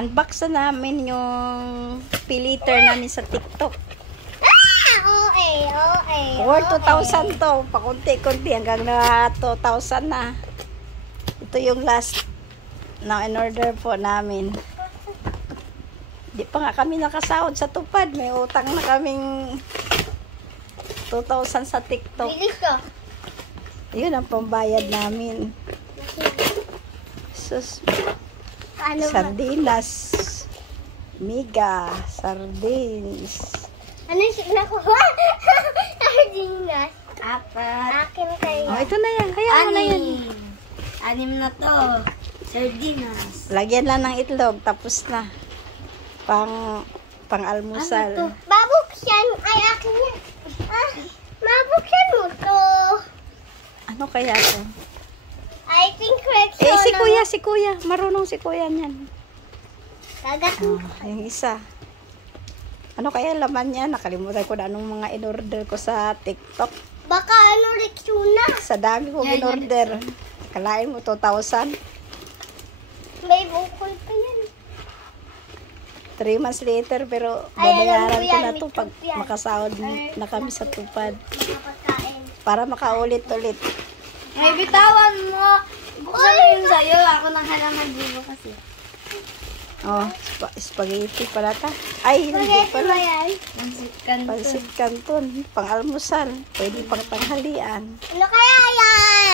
Unbox na namin yung pilitter namin sa TikTok. Worth 2,000 to. Pakunti-kunti hanggang na 2,000 na. Ito yung last na in-order po namin. Di pa nga kami nakasahod sa tupad. May utang na kaming 2,000 sa TikTok. Yun ang pambayad namin. Sus. Sardinas. Miga. Sardines. Ano yung nakuha? Sardinas. 4. Akin kayo. Oh, ito na yan. Hayaan mo na yan. 6 na to. Sardinas. Lagyan lang ng itlog. Tapos na. Pang-almusal. Ano to? Babuksan. Ay, akin yan. Mabuksan mo to. Ano kaya to? I think correct. Si kuya. Marunong si kuya niyan. Kagat mo. Yung isa. Ano kaya laman niya? Nakalimutan ko na anong mga in-order ko sa TikTok. Baka ano Rexuna. Sa dami ko in-order. Kalain mo 2,000. May bukol pa yan. 3 months later, pero Ay, babayaran alam ko ko yan, na may to pag tube yan. makasahod na kami sa tupad. Nakapagkain. Para makaulit-ulit. Ay, bitawan mo. Buksan mo yung sa'yo. Ako nang halaman dito kasi. Oh, spaghetti pala ta. Ay, hindi Spaghetti pala. ba yan? Pansit canton. Pansit canton, pang-almusal. Pwede pang tanghalian. Ano kaya yan?